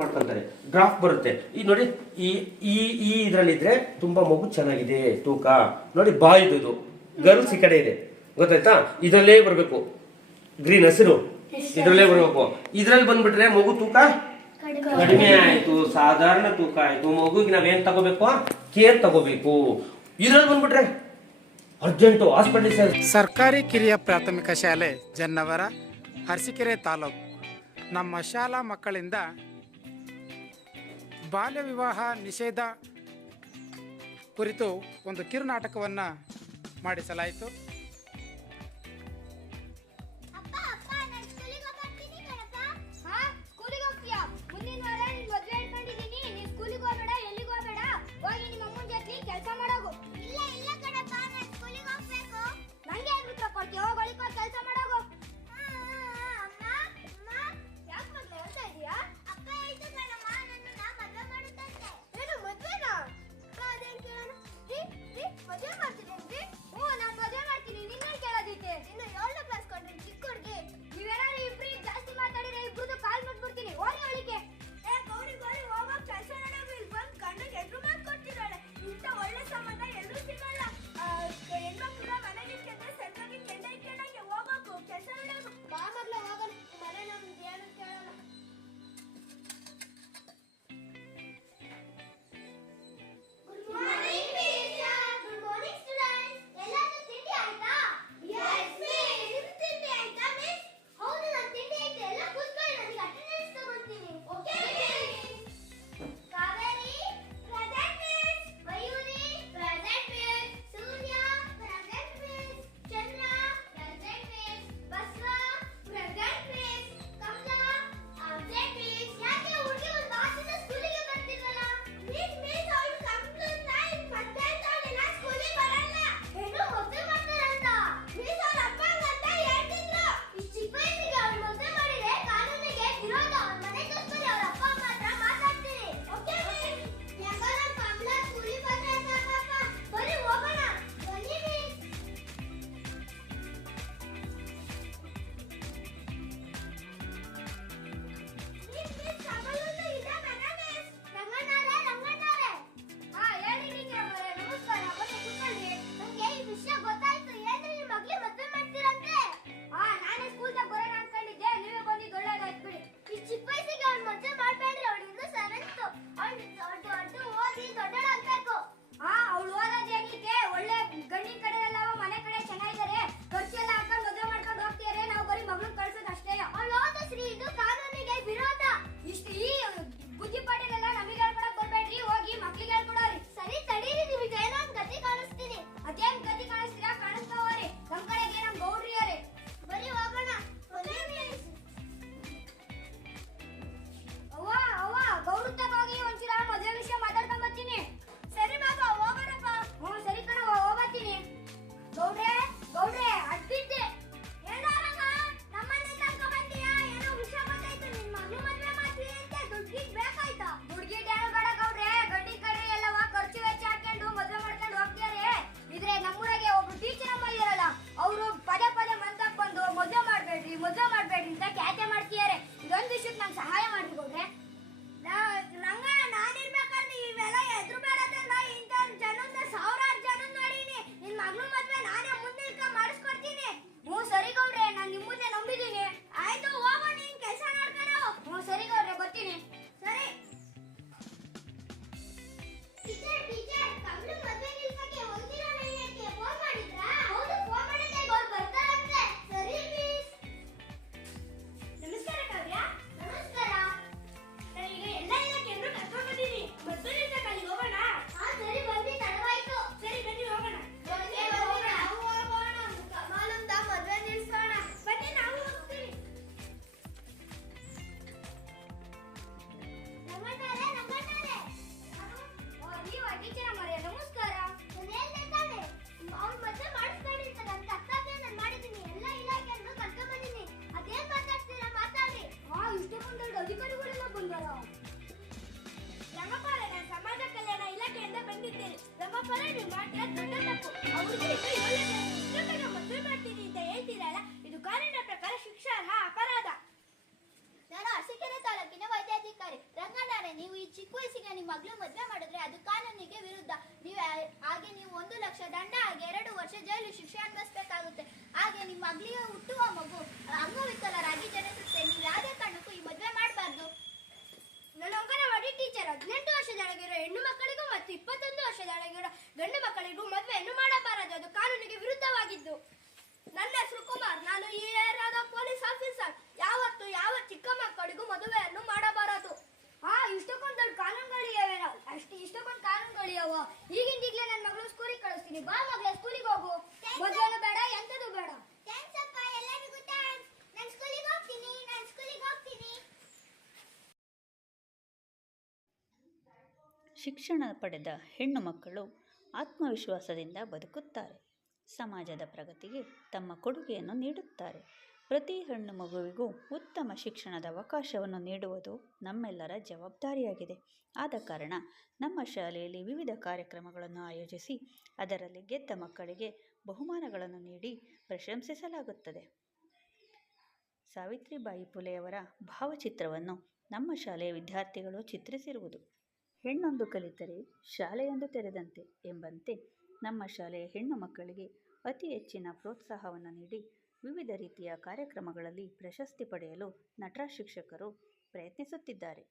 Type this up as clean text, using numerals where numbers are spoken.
ಮಾಡ್ಕೊಂತಾರೆ, ಡ್ರಾಫ್ಟ್ ಬರುತ್ತೆ. ಈ ನೋಡಿ, ಈ ಈ ಈ ಇದ್ರಲ್ಲಿದ್ರೆ ತುಂಬಾ ಮಗು ಚೆನ್ನಾಗಿದೆ ತೂಕ. ನೋಡಿ ಬಾಯ್ದು ಗರ್ಲ್ಸ್ ಈ ಕಡೆ ಇದೆ, ಗೊತ್ತಾಯ್ತಾ? ಇದರಲ್ಲೇ ಬರಬೇಕು, ಗ್ರೀನ್ ಹಸಿರು ಇದ್ರಲ್ಲೇ ಬರಬೇಕು. ಇದ್ರಲ್ಲಿ ಬಂದ್ಬಿಟ್ರೆ ಮಗು ತೂಕ ಕಡಿಮೆ ಆಯ್ತು, ಸಾಧಾರಣ ತೂಕ ಆಯ್ತು. ಮಗುಗೆ ನಾವೇನ್ ತಗೋಬೇಕು? ಕೇರ್ ತಗೋಬೇಕು. ಇದ್ರಲ್ಲಿ ಬಂದ್ಬಿಟ್ರೆ ಅರ್ಜೆಂಟು ಹಾಸ್ಪಿಟಲ್. ಸರ್ಕಾರಿ ಕಿರಿಯ ಪ್ರಾಥಮಿಕ ಶಾಲೆ ಜನ್ನವರ, ಅರಸೀಕೆರೆ ತಾಲೂಕು. ನಮ್ಮ ಶಾಲಾ ಮಕ್ಕಳಿಂದ ಬಾಲ್ಯ ವಿವಾಹ ನಿಷೇಧ ಕುರಿತು ಒಂದು ಕಿರುನಾಟಕವನ್ನು ಮಾಡಿಸಲಾಯಿತು. ಮಗಳು ಮದುವೆ ಮಾಡಿದ್ರೆ ಅದು ಕಾನೂನಿಗೆ ವಿರುದ್ಧ. ಹಾಗೆ ನೀವು 1 ಲಕ್ಷ ದಂಡ, ಹಾಗೆ 2 ವರ್ಷ ಜೈಲು ಶಿಕ್ಷೆ ಅನುಭವಿಸಬೇಕಾಗುತ್ತೆ. ಹಾಗೆ ನಿಮ್ಮ ಮಗಳಿಗೆ ಹುಟ್ಟುವ ಮಗು ಅಂಗವಿಕಲರಾಗಿ ಜನಿಸುತ್ತೆ. ನೀವು ಯಾವುದೇ ಕಾರಣಕ್ಕೂ ಈ ಮದುವೆ ಮಾಡಬಾರ್ದು. ನನ್ನ ಅಂಗನವಾಡಿ ಟೀಚರ್ 18 ವರ್ಷದೊಳಗಿರೋ ಹೆಣ್ಣು ಮಕ್ಕಳಿಗೂ ಮತ್ತು 21 ವರ್ಷದೊಳಗಿರೋ ಗಂಡು ಮಕ್ಕಳಿಗೂ ಮದುವೆಯನ್ನು ಮಾಡಬಾರದು. ಅದು ಕಾನೂನಿಗೆ ವಿರುದ್ಧವಾಗಿದ್ದು. ನನ್ನ ಹೆಸರು ಕುಮಾರ್. ನಾನು ಈ ಏರಿಯಾದ ಪೊಲೀಸ್ ಆಫೀಸರ್. ಯಾವತ್ತು ಯಾವ ಚಿಕ್ಕ ಮಕ್ಕಳಿಗೂ ಮದುವೆಯನ್ನು ಮಾಡಬಾರದು. ಇಷ್ಟಕ್ಕೊಂದು ದೊಡ್ಡ ಕಾನೂನುಗಳಿವೆ. ಇಷ್ಟಕ್ಕೊಂದು ಕಾನೂನುಗಳಿವ. ಈಗಿಂದೀಗಲೇ ನನ್ನ ಮಗಳು ಸ್ಕೂಲಿಗೆ ಕಳಿಸ್ತೀನಿ. ಬಾ ಮಗಳೇ, ಸ್ಕೂಲಿಗೆ ಹೋಗು. ಮದುವೆನೂ ಬೇಡ, ಎಂಥದ್ದು ಬೇಡ. ಎಲ್ಲರಿಗೂ ಥ್ಯಾಂಕ್ಸ್. ನಾನು ಸ್ಕೂಲಿಗೆ ಹೋಗ್ತೀನಿ. ಶಿಕ್ಷಣ ಪಡೆದ ಹೆಣ್ಣು ಮಕ್ಕಳು ಆತ್ಮವಿಶ್ವಾಸದಿಂದ ಬದುಕುತ್ತಾರೆ. ಸಮಾಜದ ಪ್ರಗತಿಗೆ ತಮ್ಮ ಕೊಡುಗೆಯನ್ನು ನೀಡುತ್ತಾರೆ. ಪ್ರತಿ ಹೆಣ್ಣು ಮಗುವಿಗೂ ಉತ್ತಮ ಶಿಕ್ಷಣದ ಅವಕಾಶವನ್ನು ನೀಡುವುದು ನಮ್ಮೆಲ್ಲರ ಜವಾಬ್ದಾರಿಯಾಗಿದೆ. ಆದ ಕಾರಣ ನಮ್ಮ ಶಾಲೆಯಲ್ಲಿ ವಿವಿಧ ಕಾರ್ಯಕ್ರಮಗಳನ್ನು ಆಯೋಜಿಸಿ ಅದರಲ್ಲಿ ಗೆದ್ದ ಮಕ್ಕಳಿಗೆ ಬಹುಮಾನಗಳನ್ನು ನೀಡಿ ಪ್ರಶಂಸಿಸಲಾಗುತ್ತದೆ. ಸಾವಿತ್ರಿಬಾಯಿ ಫುಲೆಯವರ ಭಾವಚಿತ್ರವನ್ನು ನಮ್ಮ ಶಾಲೆಯ ವಿದ್ಯಾರ್ಥಿಗಳು ಚಿತ್ರಿಸಿರುವುದು ಹೆಣ್ಣೊಂದು ಕಲಿತರೆ ಶಾಲೆಯೊಂದು ತೆರೆದಂತೆ ಎಂಬಂತೆ ನಮ್ಮ ಶಾಲೆಯ ಹೆಣ್ಣು ಮಕ್ಕಳಿಗೆ ಅತಿ ಹೆಚ್ಚಿನ ಪ್ರೋತ್ಸಾಹವನ್ನು ನೀಡಿ ವಿವಿಧ ರೀತಿಯ ಕಾರ್ಯಕ್ರಮಗಳಲ್ಲಿ ಪ್ರಶಸ್ತಿ ಪಡೆಯಲು ನಟರಾಜ್ ಶಿಕ್ಷಕರು ಪ್ರಯತ್ನಿಸುತ್ತಿದ್ದಾರೆ.